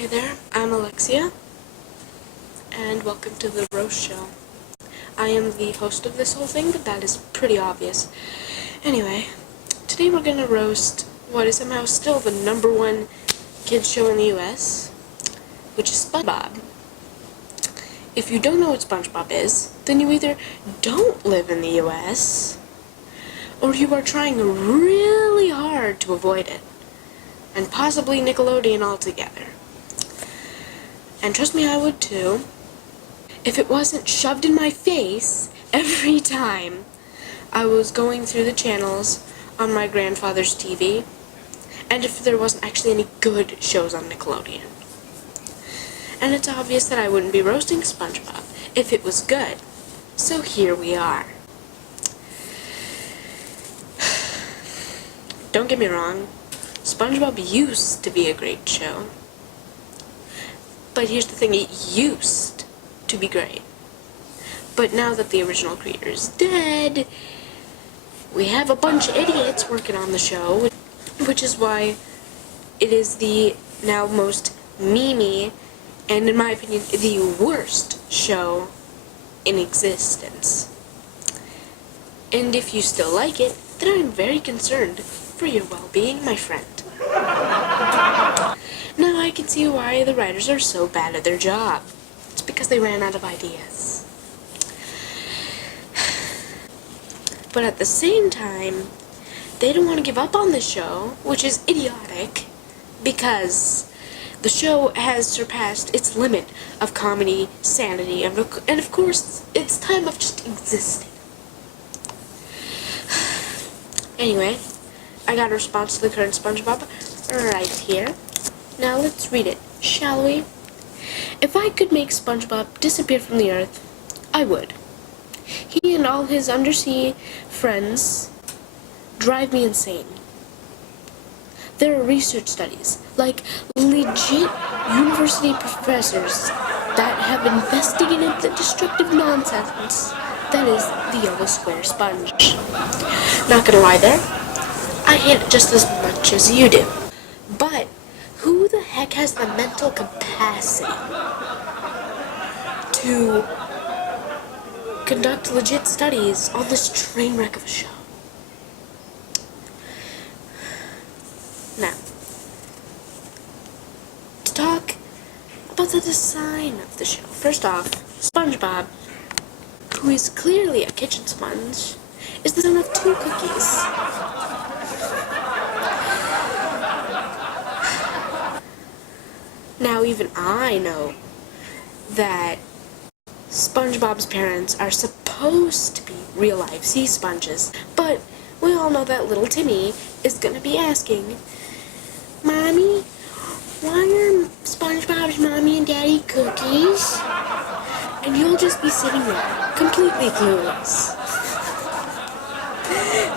Hey there, I'm Alexia, and welcome to the Roast Show. I am the host of this whole thing, but that is pretty obvious. Anyway, today we're gonna roast what is somehow still the #1 kids show in the US, which is SpongeBob. If you don't know what SpongeBob is, then you either don't live in the US, or you are trying really hard to avoid it, and possibly Nickelodeon altogether. And trust me, I would too, if it wasn't shoved in my face every time I was going through the channels on my grandfather's TV, and if there wasn't actually any good shows on Nickelodeon. And it's obvious that I wouldn't be roasting SpongeBob if it was good. So here we are. Don't get me wrong, SpongeBob used to be a great show. But here's the thing, it used to be great. But now that the original creator is dead, we have a bunch of idiots working on the show, which is why it is the now most memey, and in my opinion, the worst show in existence. And if you still like it, then I'm very concerned for your well-being, my friend. Now I can see why the writers are so bad at their job. It's because they ran out of ideas. But at the same time, they don't want to give up on the show, which is idiotic, because the show has surpassed its limit of comedy, sanity, and of course, its time of just existing. Anyway, I got a response to the current SpongeBob right here. Now let's read it, shall we? If I could make SpongeBob disappear from the earth, I would. He and all his undersea friends drive me insane. There are research studies, like legit university professors, that have investigated the destructive nonsense that is the yellow square sponge. Not gonna lie there, I hate it just as much as you do. But who the heck has the mental capacity to conduct legit studies on this train wreck of a show? Now, to talk about the design of the show. First off, SpongeBob, who is clearly a kitchen sponge, is the son of 2 cookies. Now even I know that SpongeBob's parents are supposed to be real-life sea sponges, but we all know that little Timmy is gonna be asking, Mommy, why are SpongeBob's mommy and daddy cookies? And you'll just be sitting there, completely clueless,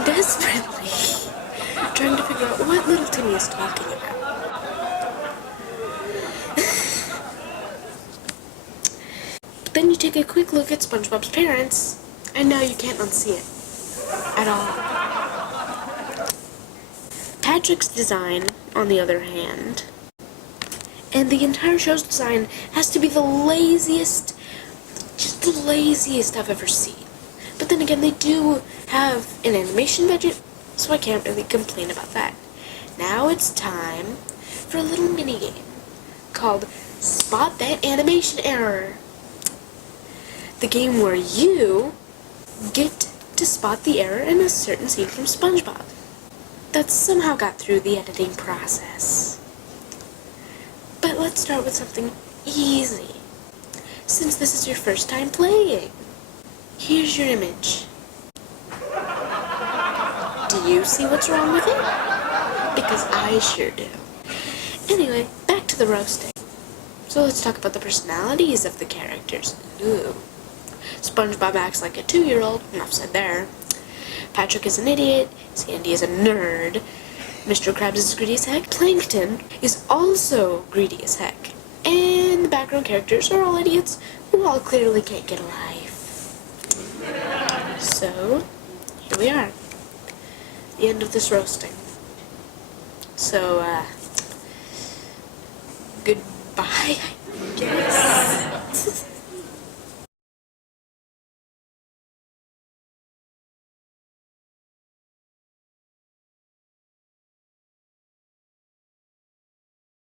desperately trying to figure out what little Timmy is talking about. Then you take a quick look at SpongeBob's parents, and now you can't unsee it at all. Patrick's design, on the other hand, and the entire show's design has to be the laziest, just the laziest I've ever seen. But then again, they do have an animation budget, so I can't really complain about that. Now it's time for a little mini-game called Spot That Animation Error. The game where you get to spot the error in a certain scene from SpongeBob that somehow got through the editing process. But let's start with something easy, since this is your first time playing. Here's your image. Do you see what's wrong with it? Because I sure do. Anyway, back to the roasting. So let's talk about the personalities of the characters. Ooh. SpongeBob acts like a 2-year-old, enough said there. Patrick is an idiot, Sandy is a nerd, Mr. Krabs is greedy as heck, Plankton is also greedy as heck, and the background characters are all idiots who all clearly can't get a life. So, here we are, the end of this roasting. So, Bye, I guess.